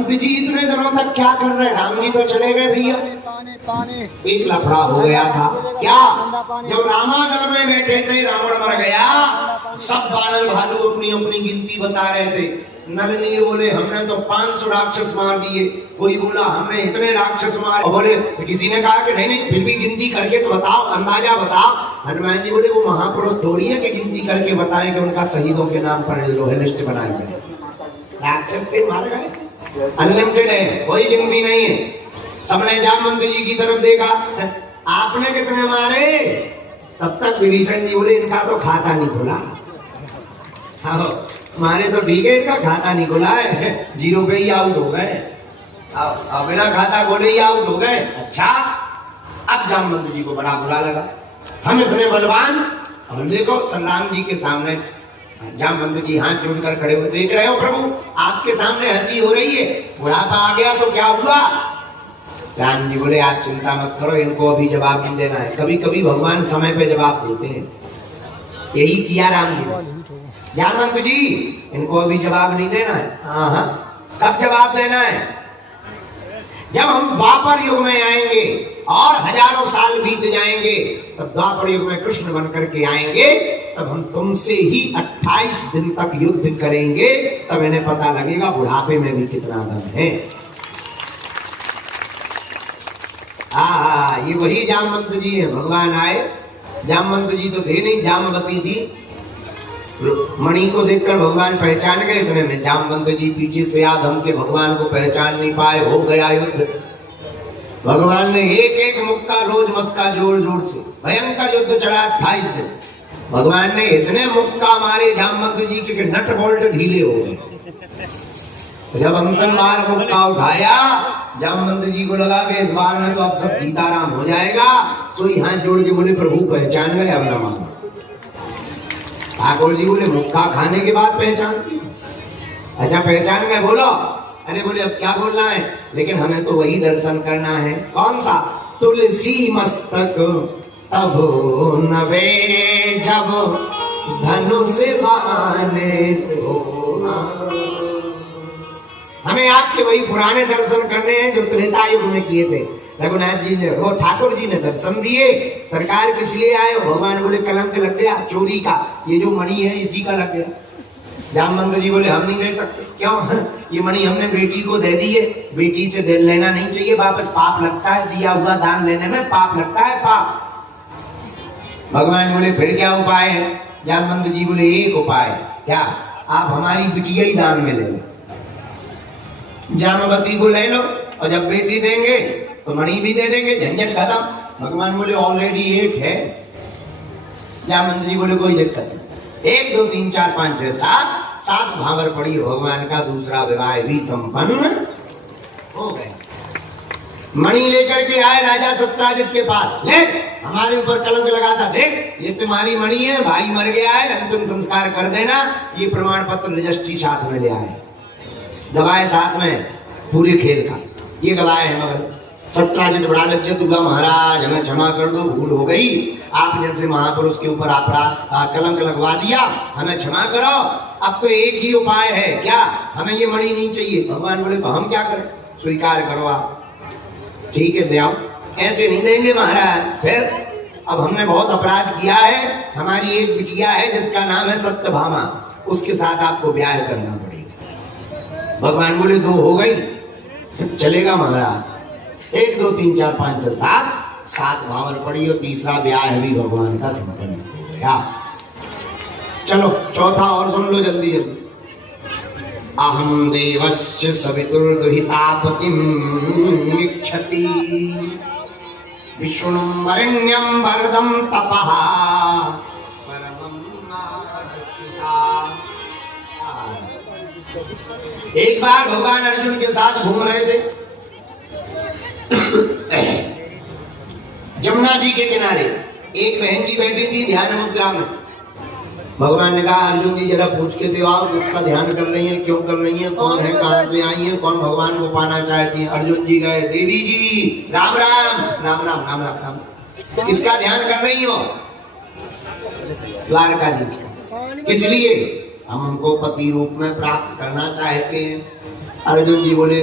संत जी इतने दिनों तक क्या कर रहे हैं? राम जी तो चले गए भैया। एक लफड़ा हो गया था क्या? जब रामानगर में बैठे थे, रावण मर गया, सब बानर भालू अपनी अपनी गिनती बता रहे थे। नल नील बोले हमने तो 500 राक्षस मार दिए, कोई बोला हमने इतने राक्षस मारे, और बोले किसी ने कहा कि नहीं नहीं फिर भी गिनती करके तो बताओ, अंदाजा बताओ। हनुमान जी बोले वो महापुरुष थोड़ी है कि गिनती करके बताएं कि उनका शहीदों के नाम पर लिस्ट बनाई है। राक्षस थे मार गए, अनलिमिटेड है, कोई गिनती नहीं है। सबने जामवंत जी की तरफ देखा, आपने कितने मारे? तब तक विभीषण जी बोले इनका तो खाता नहीं खुला। हाँ मारे तो ठीक है, इनका खाता नहीं खुला है, 0 पे ही आउट हो गए, अब बिना खाता खोले ही आउट हो गए। अच्छा, अब जामवंत जी को बड़ा बुरा लगा, हम इतने बलवान, और देखो राम जी के सामने जामवंत जी हाथ जोड़कर खड़े हुए, देख रहे हो प्रभु आपके सामने हंसी हो रही है, बुढ़ापा आ गया तो क्या हुआ? राम जी बोले आप चिंता मत करो, इनको अभी जवाब नहीं देना है। कभी कभी भगवान समय पे जवाब देते हैं, यही किया राम जी ने। जामवंत जी इनको अभी जवाब नहीं देना है। हाँ, कब जवाब देना है? जब हम द्वापर युग में आएंगे और हजारों साल बीत जाएंगे, तब द्वापर युग में कृष्ण बन करके आएंगे, तब हम तुमसे ही 28 दिन तक युद्ध करेंगे, तब इन्हें पता लगेगा बुढ़ापे में भी कितना दम है। ये वही जामवंत जी है। भगवान आए, जामवंत जी तो थे नहीं, जामवती थी। मणि को देखकर भगवान पहचान गए, इतने में जामवंत जी पीछे से आधम के भगवान को पहचान नहीं पाए, हो गया युद्ध। भगवान ने एक एक मुक्का रोज मस्का जोर जोर से, भयंकर युद्ध चला 28 दिन। भगवान ने इतने मुक्का मारे जामवंत जी के नट बोल्ट ढीले हो गए। जब अंतिम बार मुक्का उठाया, जामवंत जी को लगा कि इस बार में तो अब सब सीताराम हो जाएगा, तो हाथ जोड़ के बोले प्रभु पहचान गए, अब न मानो। ठाकुर जी बोले मुक्का खाने के बाद पहचानती? अच्छा पहचान गए, बोलो। अरे बोले अब क्या बोलना है, लेकिन हमें तो वही दर्शन करना है। कौन सा? तुलसी मस्तक तब नवे जब धनुष बाने ढोना। हमें आपके वही पुराने दर्शन करने हैं जो त्रेता युग में किए थे। रघुनाथ जी ने, वो ठाकुर जी ने दर्शन दिए। सरकार किस लिए आए? भगवान बोले कलंक लग गया चोरी का, ये जो मणि है इसी का लग गया। जामवंत जी बोले हम नहीं दे सकते। क्यों? ये मणि हमने बेटी को दे दी है, बेटी से दे लेना नहीं चाहिए, वापस पाप लगता है, दिया हुआ दान लेने में पाप लगता है, पाप। भगवान बोले फिर क्या उपाय है? जामवंत जी बोले एक उपाय। क्या? आप हमारी बिटिया ही दान में ले लो, जामवती को ले लो, और जब बेटी देंगे तो मणि भी दे देंगे, झंझट खत्म। भगवान बोले ऑलरेडी एक है। जामवंत जी बोले कोई दिक्कत नहीं, 1 2 3 4 5 6 7 भावर पड़ी, भगवान का दूसरा विवाह भी संपन्न हो गया। मणि लेकर के आए राजा सत्राजित के पास, ले हमारे ऊपर कलंक लगा था, देख ये तुम्हारी मणि है, भाई मर गया है, अंतिम संस्कार कर देना, ये प्रमाण पत्र रजिस्ट्री साथ में ले आए, गवाए साथ में पूरे खेल का, ये गवाए है। मगर सत्राजित बड़ा लज्जित हुआ, महाराज हमें क्षमा कर दो, भूल हो गई, आप जैसे महापुरुष के ऊपर अपराध कलंक लगवा दिया, हमें क्षमा करो। अब तो एक ही उपाय है, क्या? हमें ये मणि नहीं चाहिए। भगवान बोले तो हम क्या करें? स्वीकार करो आप। ठीक है दे आओ। ऐसे नहीं देंगे महाराज, फिर अब हमने बहुत अपराध किया है, हमारी एक बिटिया है जिसका नाम है सत्यभामा, उसके साथ आपको ब्याह करना पड़ेगा। भगवान बोले 2 हो गई, चलेगा महाराज। 1 2 3 4 5 6 7 भावर पड़ी, और तीसरा ब्याह भी भगवान का संपन्न हो गया। चलो चौथा और सुन लो जल्दी जल्दी। अहम देवस्य सवितुर्दुहितापतिं इच्छति विष्णुं वरेण्यं वरदं तपः परमं नारसिता। एक बार भगवान अर्जुन के साथ घूम रहे थे जमुना जी के किनारे। एक बहन जी बैठी थी ध्यान मुद्रा में। भगवान ने कहा अर्जुन जी जरा पूछ के दो, आप किसका ध्यान कर रही हैं, क्यों कर रही हैं, कौन है, कहां से आई हैं, कौन भगवान को पाना चाहती हैं? अर्जुन जी गए, देवी जी राम राम राम राम राम राम राम। किसका ध्यान कर रही हो? द्वारकाधीश का। किस लिए? हम उनको पति रूप में प्राप्त करना चाहते हैं। अर्जुन जी बोले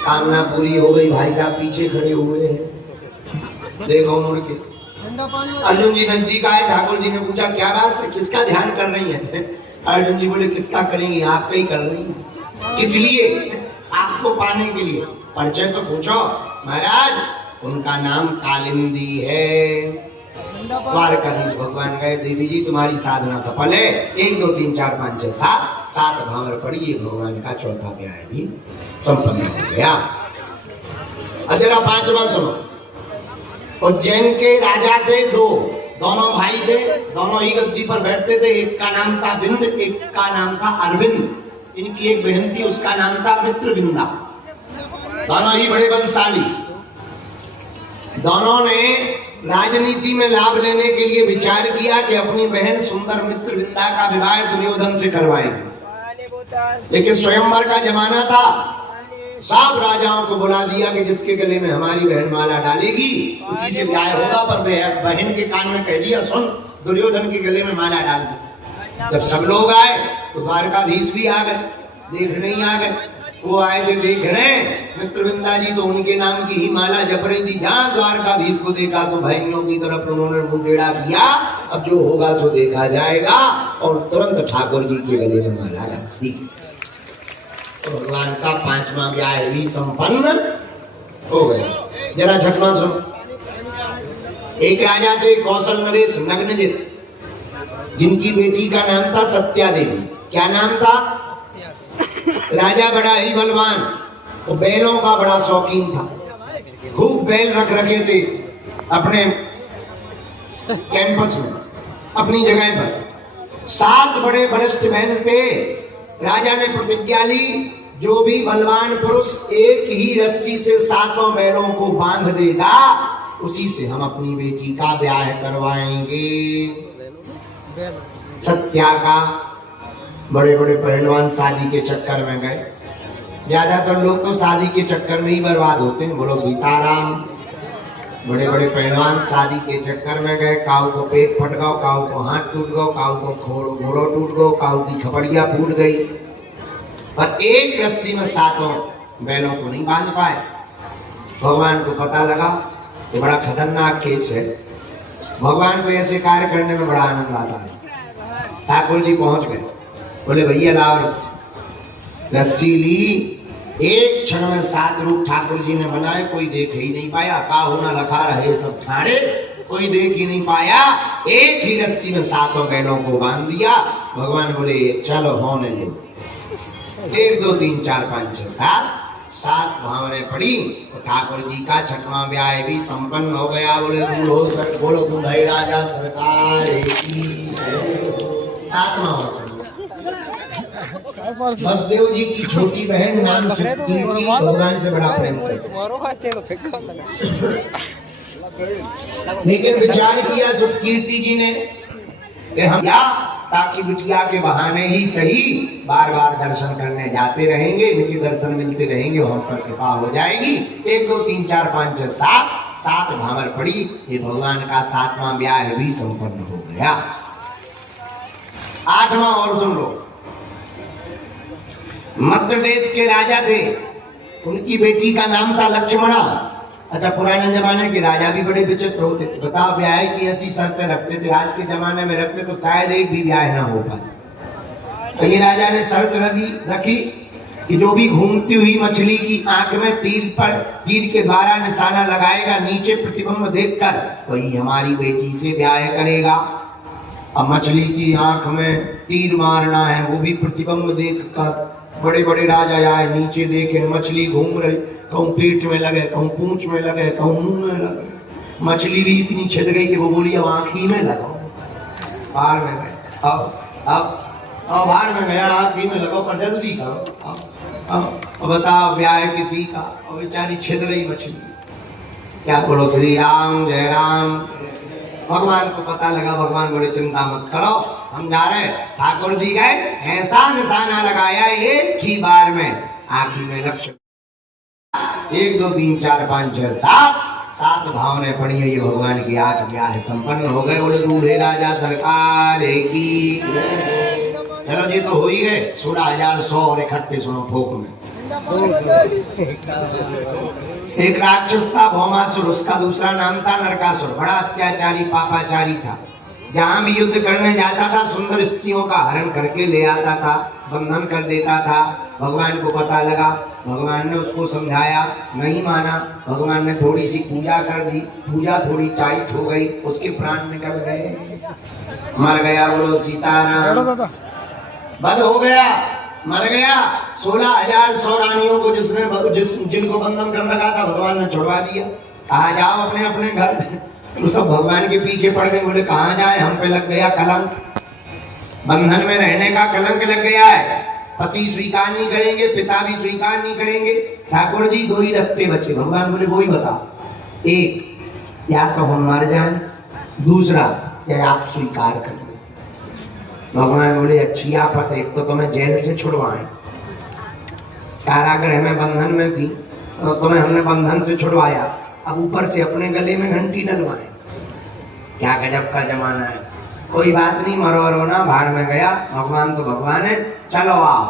कामना पूरी हो गई, भाई साहब पीछे खड़े हुए हैं, देखो मुड़ के। अर्जुन जी नजदीक आए, ठाकुर जी ने पूछा क्या बात है, किसका ध्यान कर रही है? अर्जुन जी बोले किसका करेंगे, आपका ही कर रही है। किस लिए? आपको पाने के लिए। परिचय तो पूछो। महाराज उनका नाम कालिंदी है। द्वारकाधीश भगवान गए, देवी जी तुम्हारी साधना सफल है, 1 2 3 4 5 6 7 भावर पड़ी, भगवान का चौथा ब्याह भी संपन्न हो गया। अजरा 5वां सुनो। उज्जैन के राजा थे दो, दोनों भाई थे, दोनों ही गद्दी पर बैठते थे। एक का नाम था बिंद, एक का नाम था अरविंद। इनकी एक बहन थी, उसका नाम था मित्रविंदा। दोनों ही बड़े बलशाली। दोनों ने राजनीति में लाभ लेने के लिए विचार किया कि अपनी बहन सुंदर मित्रविंदा का विवाह दुर्योधन से करवाएंगे। लेकिन स्वयंवर का जमाना था, सब राजाओं को बुला दिया कि जिसके गले में हमारी बहन माला डालेगी उसी से ब्याह होगा। पर बहन के कान में कह दिया सुन, दुर्योधन के गले में माला डाल दी। जब सब लोग आए तो द्वारकाधीश भी आ गए, देखने ही आ गए। वो आए थे देखने, मित्रविंदा जी तो उनके नाम की ही माला जप रही थी। जहाँ द्वारकाधीश को देखा तो भाइयों की तरफ उन्होंने मुंह टेढ़ा किया। अब जो होगा सो देखा जाएगा, और तुरंत ठाकुर जी के गले में माला डाल दी। तो भगवान का 5वां ब्याह भी संपन्न हो गया। जरा छठवां सुनो। एक राजा थे कौशल नरेश नग्नजित, जिनकी बेटी का नाम था सत्या देवी। क्या नाम था? राजा बड़ा ही बलवान, तो बैलों का बड़ा शौकीन था। खूब बैल रख रखे थे अपने कैंपस में, अपनी जगह पर। 7 बड़े वरिष्ठ बैल थे। राजा ने प्रतिज्ञा ली, जो भी बलवान पुरुष एक ही रस्सी से 7 बैलों को बांध देगा उसी से हम अपनी बेटी का ब्याह करवाएंगे। सत्या का बड़े बड़े पहलवान शादी के चक्कर में गए। ज्यादातर लोग तो शादी के चक्कर में ही बर्बाद होते हैं, बोलो सीताराम। बड़े बड़े पहलवान शादी के चक्कर में गए। काऊ को पेट फट गो, काऊ को हाथ टूट गो, काऊ को घोड़ो टूट गो, काऊ की खपड़िया फूट गई। पर एक रस्सी में 7 बैलों को नहीं बांध पाए। भगवान को पता लगा तो बड़ा खतरनाक केस है। भगवान को ऐसे कार्य करने में बड़ा आनंद आता है। ठाकुर जी पहुंच गए, बोले भैया लाओ रस्सी। रस्सी ली, एक क्षण में 7 रूप ठाकुर जी ने बनाए। कोई देख ही नहीं पाया। का होना लखा रहे सब ठाड़े, कोई देख ही नहीं पाया। एक ही रस्सी में 7 बैलों को बांध दिया। भगवान बोले चलो होने दो। 1 2 3 4 5 6 7 भावने पड़ी। तो ठाकुर जी का 6वां ब्याह भी संपन्न हो गया। बोलो तुम भाई राजा सरकार की। 7वां बसदेव जी की छोटी बहन नाम सुकीर्ति भगवान से बड़ा प्रेम करती। लेकिन विचार किया सुकीर्ति जी ने कि हम या ताकि बिटिया के बहाने ही सही बार बार दर्शन करने जाते रहेंगे, इनके दर्शन मिलते रहेंगे, हम पर कृपा हो जाएगी। 1 2 3 4 5 6 7 भावर पड़ी। ये भगवान का 7वां ब्याह भी संपन्न हो गया। 8वां और सुन लो। मध्य देश के राजा थे, उनकी बेटी का नाम था लक्ष्मणा। अच्छा, पुराने जमाने के राजा भी बड़े विचित्र होते थे। बताओ, ब्याह की ऐसी शर्तें रखते थे, आज के जमाने में रखते तो शायद एक भी ब्याह ना हो पाता। तो ये राजा ने शर्त रखी कि जो भी घूमती हुई मछली की आंख में तीर के द्वारा निशाना लगाएगा, नीचे प्रतिबिंब देखकर, वही हमारी बेटी से ब्याह करेगा। अब मछली की आंख में तीर मारना है, वो भी प्रतिबिंब देखकर। बड़े बड़े राजा आए, नीचे देखे मछली घूम रही, कहूँ पेट में लगे, कहूँ पूंछ में लगे, कहूँ मुंह में लगे। मछली भी इतनी छिद गई कि वो बोली अब आँख ही में लगाओ। बाहर में गए, अब बाहर में गया, आँख ही में लगाओ, पर जल्दी करो। अब बताओ ब्याह किसी का, और बेचारी छिद रही मछली। क्या बोलो श्री राम जय राम। भगवान को पता लगा। भगवान बोले चिंता मत करो, हम जा रहे। ठाकुर जी गए, ऐसा निशाना लगाया एक ही बार में, आंखी में लक्ष्य। 1 2 3 4 5 6 7 भावने पड़ी है। ये भगवान की 8 ब्याह संपन्न हो गए। बोले दूल्हे राजा सरकार की। चलो जी, तो हो ही गए। 16,100 और इकट्ठे सुनो ठोक में। एक राक्षस था भौमासुर, उसका दूसरा नाम था नरकासुर। बड़ा अत्याचारी पापाचारी था। जहां भी युद्ध करने जाता था सुंदर स्त्रियों का हरण करके ले आता था, बंधन कर देता था। भगवान को पता लगा, भगवान ने उसको समझाया, नहीं माना। भगवान ने थोड़ी सी पूजा कर दी, पूजा थोड़ी टाइट हो गई, उसके प्राण निकल गए, मर गया। बोलो सीताराम। बंद हो गया, मर गया। 16,000 सौरानियों को जिनको बंधन कर रखा था भगवान ने छुड़वा दिया। कहा जाओ अपने अपने घर। तो सब भगवान के पीछे पड़ गए। बोले कहाँ जाए, हम पे लग गया कलंक, बंधन में रहने का कलंक लग गया है। पति स्वीकार नहीं करेंगे, पिता भी स्वीकार नहीं करेंगे। ठाकुर जी दो ही रास्ते बचे। भगवान बोले वो ही बता, एक या तो हम मर जाएं, दूसरा या आप स्वीकार कर लो। भगवान बोले अच्छी आफत, एक तो तुम्हें जेल से छुड़वाएं, कारागृह में बंधन में थी तो तुम्हें हमने बंधन से छुड़वाया, अब ऊपर से अपने गले में घंटी डलवाए। क्या गजब का जमाना है। कोई बात नहीं, मरो रोना भाड़ में गया, भगवान तो भगवान है। चलो आओ,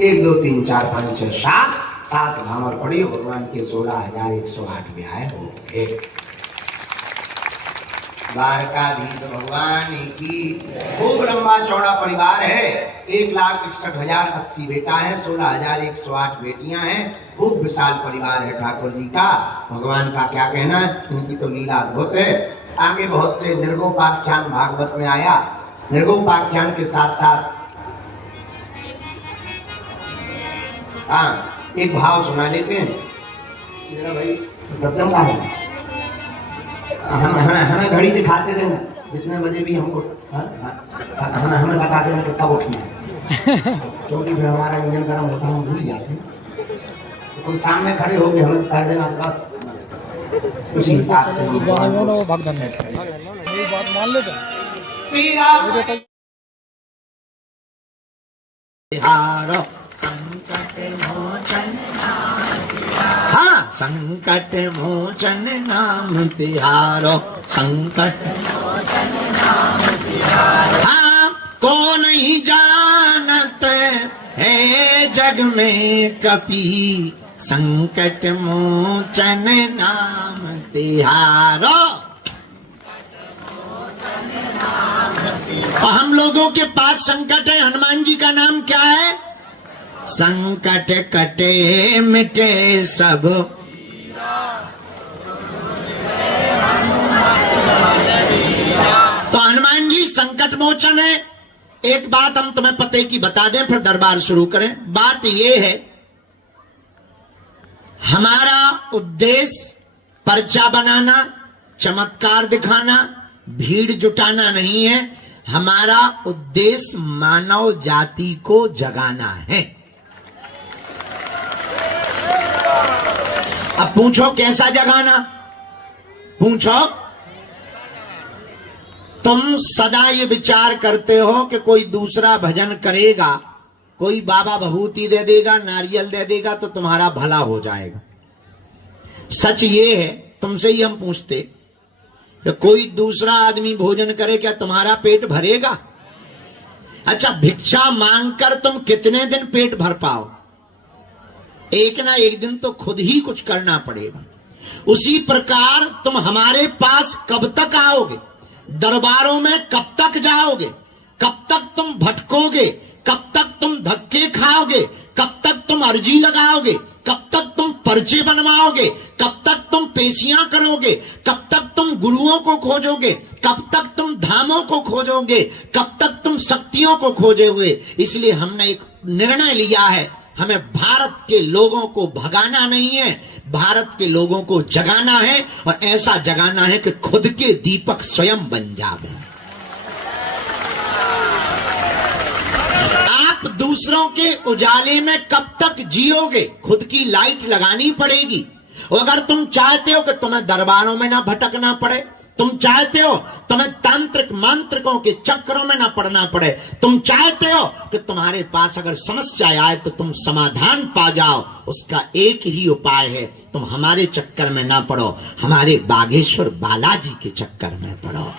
1 2 3 4 5 6 7 भामर पड़ी हो भगवान के 16,108 ब्याह हो गए। द्वारकाधीश भगवान की खूब लंबा चौड़ा परिवार है। 1,61,080 बेटा है, 16,108 बेटियां हैं। खूब विशाल परिवार है ठाकुर जी का। भगवान का क्या कहना है, उनकी तो लीला अद्भुत है। आगे बहुत से निर्गोपाख्यान भागवत में आया। निर्गोपाख्यान के साथ साथ एक भाव सुना लेते हैं। मेरा भाई सत्यम का है, हमें घड़ी दिखाते रहना, जितने बजे भी हमको हमें बता देना कि कब उठना है, क्योंकि फिर हमारा इंजन गर्म होता है, हम भूल जाते हैं। तो तुम सामने खड़े हो गए, हमें कर देना बस, उसी हिसाब से हाँ, संकट मोचन नाम तिहारो, संकट मोचन नाम तिहारो। हाँ, को नहीं जानत है जग में कपी, संकट मोचन नाम तिहारो। और हम लोगों के पास संकट है, हनुमान जी का नाम क्या है? संकट कटे मिटे सब, तो हनुमान जी संकट मोचन है। एक बात हम तुम्हें पते की बता दें, फिर दरबार शुरू करें। बात यह है, हमारा उद्देश्य पर्चा बनाना, चमत्कार दिखाना, भीड़ जुटाना नहीं है। हमारा उद्देश्य मानव जाति को जगाना है। अब पूछो कैसा जगाना? पूछो। तुम सदा ये विचार करते हो कि कोई दूसरा भजन करेगा, कोई बाबा भभूति दे देगा, नारियल दे देगा तो तुम्हारा भला हो जाएगा। सच ये है, तुमसे ही हम पूछते कि कोई दूसरा आदमी भोजन करे, क्या तुम्हारा पेट भरेगा? अच्छा, भिक्षा मांगकर तुम कितने दिन पेट भर पाओ? एक ना एक दिन तो खुद ही कुछ करना पड़ेगा। उसी प्रकार तुम हमारे पास कब तक आओगे? दरबारों में कब तक जाओगे? कब तक तुम भटकोगे? कब तक तुम धक्के खाओगे? कब तक तुम अर्जी लगाओगे? कब तक तुम पर्चे बनवाओगे? कब तक तुम पेशियां करोगे? कब तक तुम गुरुओं को खोजोगे? कब तक तुम धामों को खोजोगे? कब तक तुम शक्तियों को खोजे हुए? इसलिए हमने एक निर्णय लिया है, हमें भारत के लोगों को भगाना नहीं है, भारत के लोगों को जगाना है। और ऐसा जगाना है कि खुद के दीपक स्वयं बन जावे। आप दूसरों के उजाले में कब तक जियोगे? खुद की लाइट लगानी पड़ेगी। और अगर तुम चाहते हो कि तुम्हें दरबारों में ना भटकना पड़े, तुम चाहते हो तुम्हें तांत्रिक मांत्रिकों के चक्रों में ना पड़ना पड़े, तुम चाहते हो कि तुम्हारे पास अगर समस्या आए तो तुम समाधान पा जाओ, उसका एक ही उपाय है, तुम हमारे चक्कर में ना पड़ो, हमारे बागेश्वर बालाजी के चक्कर में पड़ो।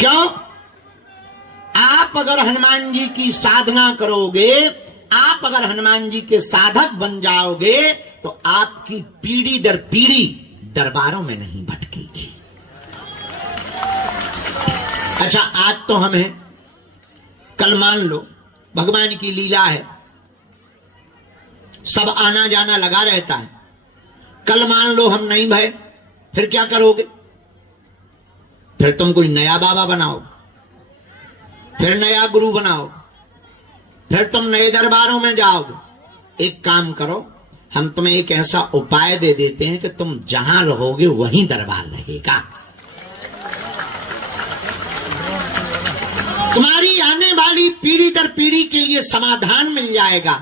क्यों? आप अगर हनुमान जी की साधना करोगे, आप अगर हनुमान जी के साधक बन जाओगे, तो आपकी पीढ़ी दर पीढ़ी दरबारों में नहीं भटकेगी। अच्छा, आज तो हमें, कल मान लो भगवान की लीला है, सब आना जाना लगा रहता है, कल मान लो हम नहीं भय, फिर क्या करोगे? फिर तुम कोई नया बाबा बनाओ, फिर नया गुरु बनाओ, फिर तुम नए दरबारों में जाओगे। एक काम करो, हम तुम्हें एक ऐसा उपाय दे देते हैं कि तुम जहां रहोगे वहीं दरबार रहेगा। तुम्हारी आने वाली पीढ़ी दर पीढ़ी के लिए समाधान मिल जाएगा।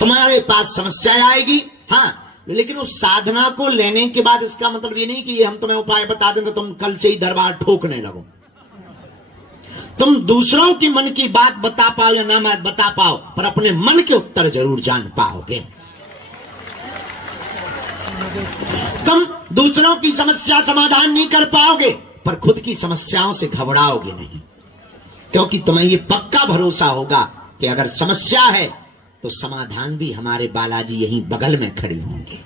तुम्हारे पास समस्या आएगी, हाँ, लेकिन उस साधना को लेने के बाद इसका मतलब ये नहीं कि ये हम तुम्हें उपाय बता दें तो तुम कल से ही दरबार ठोकने लगो। तुम दूसरों की मन की बात बता पाओ या ना बता पाओ, पर अपने मन के उत्तर जरूर जान पाओगे। तुम दूसरों की समस्या समाधान नहीं कर पाओगे, पर खुद की समस्याओं से घबराओगे नहीं, क्योंकि तुम्हें ये पक्का भरोसा होगा कि अगर समस्या है तो समाधान भी हमारे बालाजी यहीं बगल में खड़ी होंगे।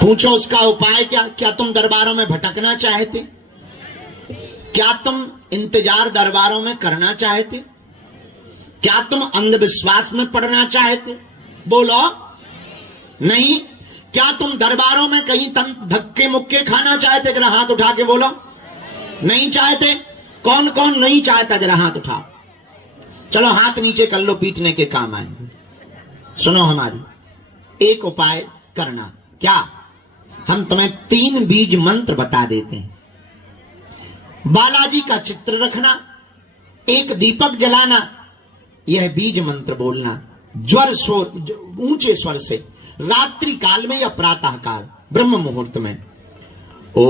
पूछो उसका उपाय क्या? क्या तुम दरबारों में भटकना चाहते? क्या तुम इंतजार दरबारों में करना चाहते? क्या तुम अंधविश्वास में पड़ना चाहते? बोलो नहीं। क्या तुम दरबारों में कहीं धक्के मुक्के खाना चाहते? जरा हाथ उठा के बोलो। नहीं चाहते? कौन कौन नहीं चाहता? जरा हाथ उठाओ। चलो हाथ नीचे कर लो, पीटने के काम आएंगे। सुनो हमारी एक उपाय करना। क्या? हम तुम्हें 3 बीज मंत्र बता देते हैं। बालाजी का चित्र रखना, एक दीपक जलाना, यह बीज मंत्र बोलना ज्वर स्वर ऊंचे स्वर से, रात्रि काल में या प्रातः काल ब्रह्म मुहूर्त में। ओ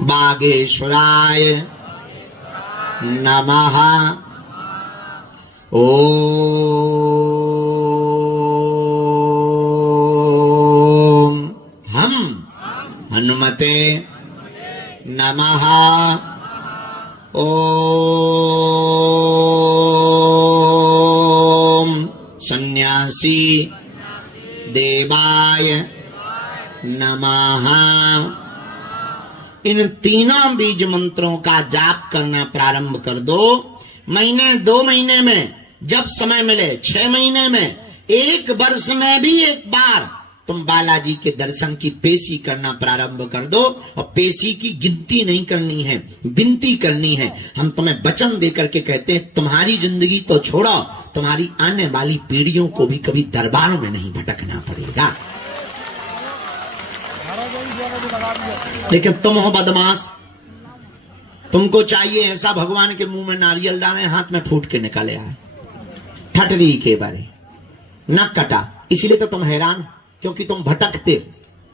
बागेश्वराय नमः। ओम हम हनुमते नमः। ओम सन्यासी देवाय नमः। इन तीनों बीज मंत्रों का जाप करना प्रारंभ कर दो। महीने 2 महीने में, जब समय मिले 6 महीने में, 1 वर्ष में भी एक बार तुम बालाजी के दर्शन की पेशी करना प्रारंभ कर दो। और पेशी की गिनती नहीं करनी है, विनती करनी है। हम तुम्हें वचन देकर के कहते हैं, तुम्हारी जिंदगी तो छोड़ो, तुम्हारी आने वाली पीढ़ियों को भी कभी दरबारों में नहीं भटकना पड़ेगा। लेकिन तुम हो बदमाश, तुमको चाहिए ऐसा भगवान के मुंह में नारियल डाले, हाथ में फूट के निकले आए। ठटरी के बारे न कटा, इसीलिए तो तुम हैरान, क्योंकि तुम भटकते,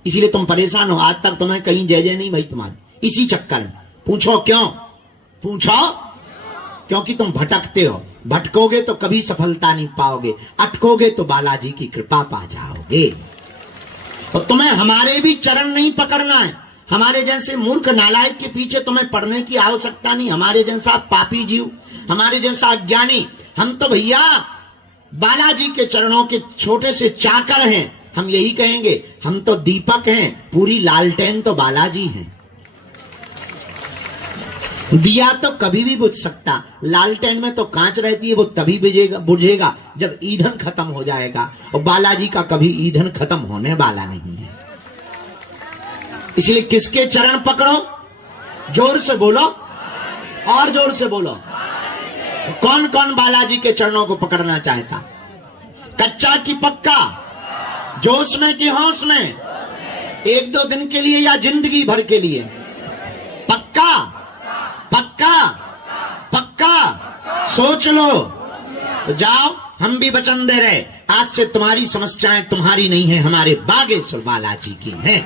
इसीलिए तुम परेशान हो। आज तक तुम्हें कहीं जय जय नहीं भाई तुम्हारी, इसी चक्कर में। पूछो क्यों? पूछो क्योंकि तुम भटकते हो। भटकोगे तो कभी सफलता नहीं पाओगे, अटकोगे तो बालाजी की कृपा पा जाओगे। तो तुम्हें हमारे भी चरण नहीं पकड़ना है। हमारे जैसे मूर्ख नालायक के पीछे तुम्हें पढ़ने की आवश्यकता नहीं। हमारे जैसा पापी जीव, हमारे जैसा अज्ञानी, हम तो भैया बालाजी के चरणों के छोटे से चाकर हैं। हम यही कहेंगे, हम तो दीपक हैं, पूरी लालटेन तो बालाजी हैं। दिया तो कभी भी बुझ सकता, लालटेन में तो कांच रहती है, वो तभी बुझेगा जब ईंधन खत्म हो जाएगा। और बालाजी का कभी ईंधन खत्म होने वाला नहीं है। इसलिए किसके चरण पकड़ो? जोर से बोलो, और जोर से बोलो। कौन कौन बालाजी के चरणों को पकड़ना चाहता? कच्चा की पक्का? जोश में कि होश में? 1-2 दिन के लिए या जिंदगी भर के लिए? पक्का पक्का पक्का? सोच लो। तो जाओ, हम भी वचन दे रहे, आज से तुम्हारी समस्याएं तुम्हारी नहीं है, हमारे बागेश्वर बालाजी की हैं।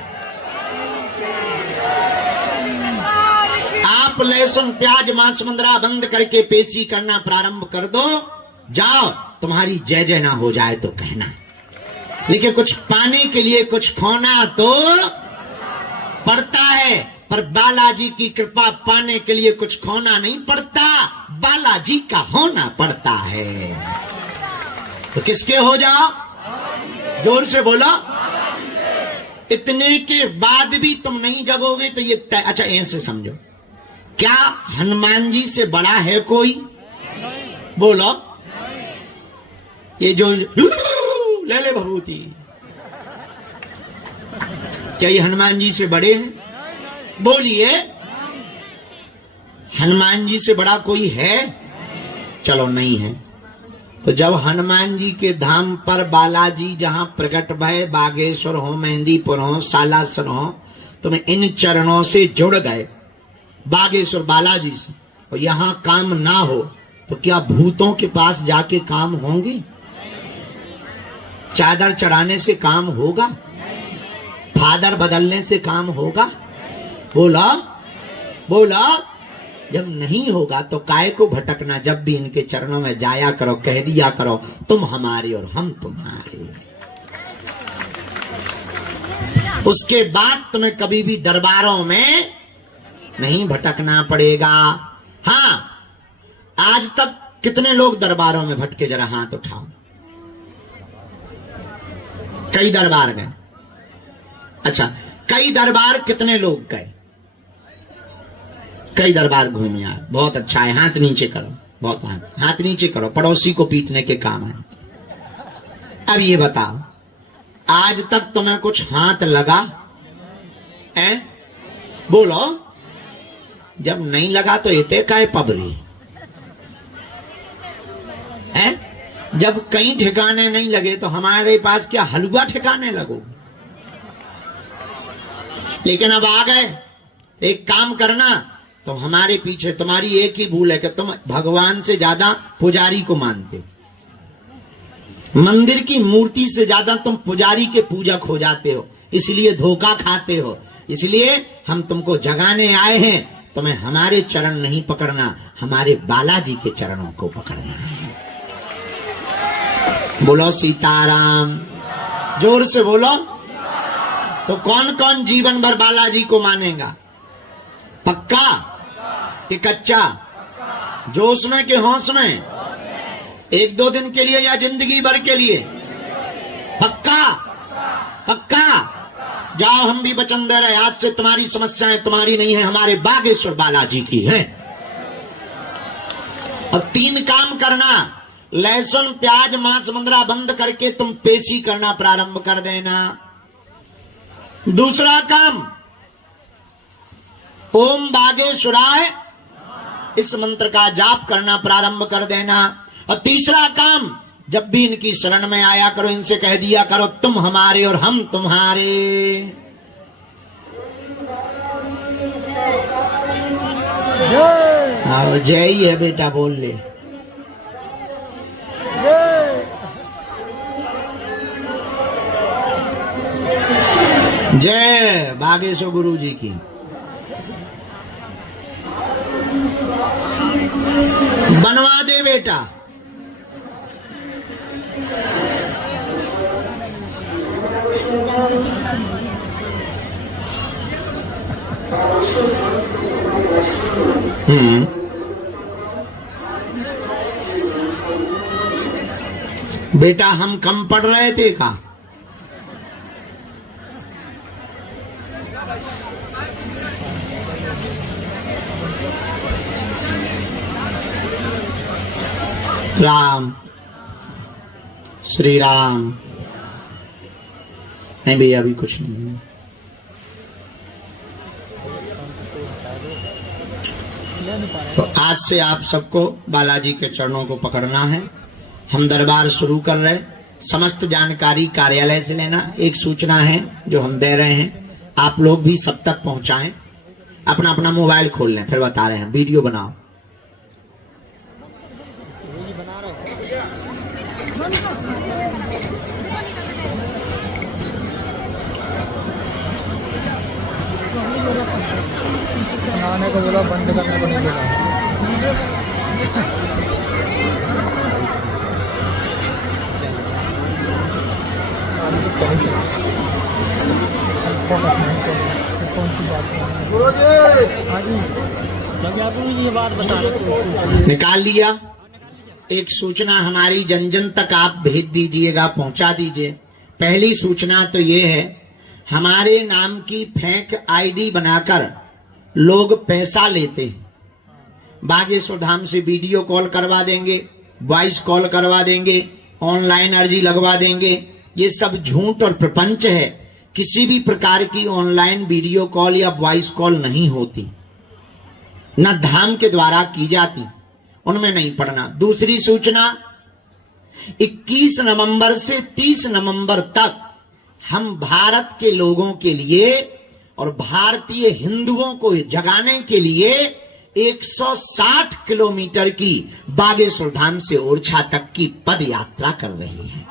आप लहसुन प्याज मांस मंदरा बंद करके पेशी करना प्रारंभ कर दो। जाओ, तुम्हारी जय जय ना हो जाए तो कहना। लेकिन कुछ पाने के लिए कुछ खोना तो पड़ता है, पर बालाजी की कृपा पाने के लिए कुछ खोना नहीं पड़ता, बालाजी का होना पड़ता है। तो किसके हो जाओ? जोर से बोलो। इतने के बाद भी तुम नहीं जगोगे तो ये अच्छा ऐसे समझो, क्या हनुमान जी से बड़ा है कोई? बोलो। ये जो ले ले भभूति, क्या ये हनुमान जी से बड़े हैं? बोलिए, हनुमान जी से बड़ा कोई है? चलो नहीं है। तो जब हनुमान जी के धाम पर बालाजी जहां प्रकट भय, बागेश्वर हो, मेहंदीपुर हो, सालासर हो, तुम इन चरणों से जुड़ गए बागेश्वर बालाजी से, और यहां काम ना हो तो क्या भूतों के पास जाके काम होंगे? चादर चढ़ाने से काम होगा? फादर बदलने से काम होगा? बोला बोला। जब नहीं होगा तो काय को भटकना, जब भी इनके चरणों में जाया करो, कह दिया करो तुम हमारे और हम तुम्हारे। उसके बाद तुम्हें कभी भी दरबारों में नहीं भटकना पड़ेगा। हाँ, आज तक कितने लोग दरबारों में भटके? जरा हाथ उठाओ। कई दरबार गए? अच्छा, कई दरबार कितने लोग गए? कई दरबार घूमे यार, बहुत अच्छा है। हाथ नीचे करो, बहुत हाथ नीचे करो, पड़ोसी को पीटने के काम है। अब ये बताओ, आज तक तुम्हें कुछ हाथ लगा है? बोलो। जब नहीं लगा तो इते काय पबरी है? जब कहीं ठिकाने नहीं लगे तो हमारे पास क्या हलवा ठिकाने लगो? लेकिन अब आ गए, एक काम करना, तुम हमारे पीछे, तुम्हारी एक ही भूल है कि तुम भगवान से ज्यादा पुजारी को मानते हो। मंदिर की मूर्ति से ज्यादा तुम पुजारी के पूजक हो जाते हो, इसलिए धोखा खाते हो। इसलिए हम तुमको जगाने आए हैं, तुम्हें हमारे चरण नहीं पकड़ना, हमारे बालाजी के चरणों को पकड़ना है। बोलो सीताराम, जोर से बोलो। तो कौन कौन जीवन भर बालाजी को मानेगा? पक्का कि कच्चा? जोश में कि होश में? एक दो दिन के लिए या जिंदगी भर के लिए? पक्का पक्का। जाओ, हम भी वचन दे रहे, आज से तुम्हारी समस्याएं तुम्हारी नहीं है, हमारे बागेश्वर बालाजी की है। और 3 काम करना, लहसुन प्याज मांस मंदरा बंद करके तुम पेशी करना प्रारंभ कर देना। दूसरा काम, ओम बागेश्वराय इस मंत्र का जाप करना प्रारंभ कर देना। और तीसरा काम, जब भी इनकी शरण में आया करो, इनसे कह दिया करो तुम हमारे और हम तुम्हारे। आओ, जय ही है बेटा, बोल ले। जय बागेश्वर गुरु जी की। बनवा दे बेटा। बेटा हम कम पढ़ रहे थे का? राम श्री राम। नहीं भैया, अभी कुछ नहीं। तो आज से आप सबको बालाजी के चरणों को पकड़ना है। हम दरबार शुरू कर रहे, समस्त जानकारी कार्यालय से लेना। एक सूचना है जो हम दे रहे हैं, आप लोग भी सब तक पहुंचाएं। अपना अपना मोबाइल खोल लें, फिर बता रहे हैं, वीडियो बनाओ। बनाने को बोला, बंद करने को नहीं बोला। फोकस नहीं। हाँ जी ये बात बता रहे निकाल लिया। एक सूचना हमारी जन जन तक आप भेज दीजिएगा, पहुंचा दीजिए। पहली सूचना तो ये है, हमारे नाम की फेक आईडी बनाकर लोग पैसा लेते हैं। बागेश्वर धाम से वीडियो कॉल करवा देंगे, वॉइस कॉल करवा देंगे, ऑनलाइन अर्जी लगवा देंगे। ये सब झूठ और प्रपंच है। किसी भी प्रकार की ऑनलाइन वीडियो कॉल या वॉइस कॉल नहीं होती, न धाम के द्वारा की जाती, उनमें नहीं पड़ना। दूसरी सूचना, 21 नवंबर से 30 नवंबर तक हम भारत के लोगों के लिए और भारतीय हिंदुओं को जगाने के लिए 160 किलोमीटर की बागेश्वर धाम से ओरछा तक की पद यात्रा कर रही है।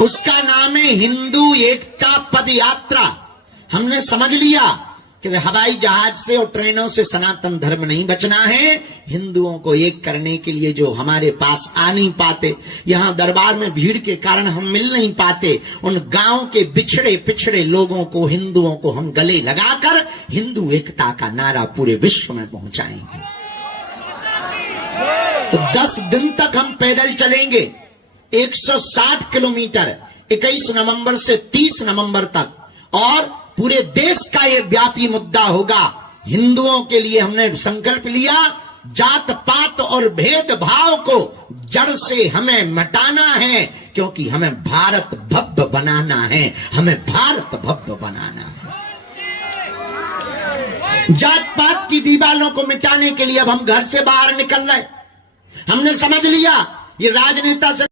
उसका नाम है हिंदू एकता पद यात्रा। हमने समझ लिया कि हवाई जहाज से और ट्रेनों से सनातन धर्म नहीं बचना है। हिंदुओं को एक करने के लिए जो हमारे पास आ नहीं पाते, यहाँ दरबार में भीड़ के कारण हम मिल नहीं पाते, उन गांव के बिछड़े पिछड़े लोगों को, हिंदुओं को हम गले लगाकर हिंदू एकता का नारा पूरे विश्व में पहुंचाएंगे। तो 10 दिन तक हम पैदल चलेंगे, 160 किलोमीटर, 21 नवंबर से 30 नवंबर तक। और पूरे देश का यह व्यापी मुद्दा होगा। हिंदुओं के लिए हमने संकल्प लिया, जात पात और भेदभाव को जड़ से हमें मिटाना है, क्योंकि हमें भारत भव्य बनाना है, हमें भारत भव्य बनाना है। जात पात की दीवारों को मिटाने के लिए अब हम घर से बाहर निकल रहे। हमने समझ लिया ये राजनेता से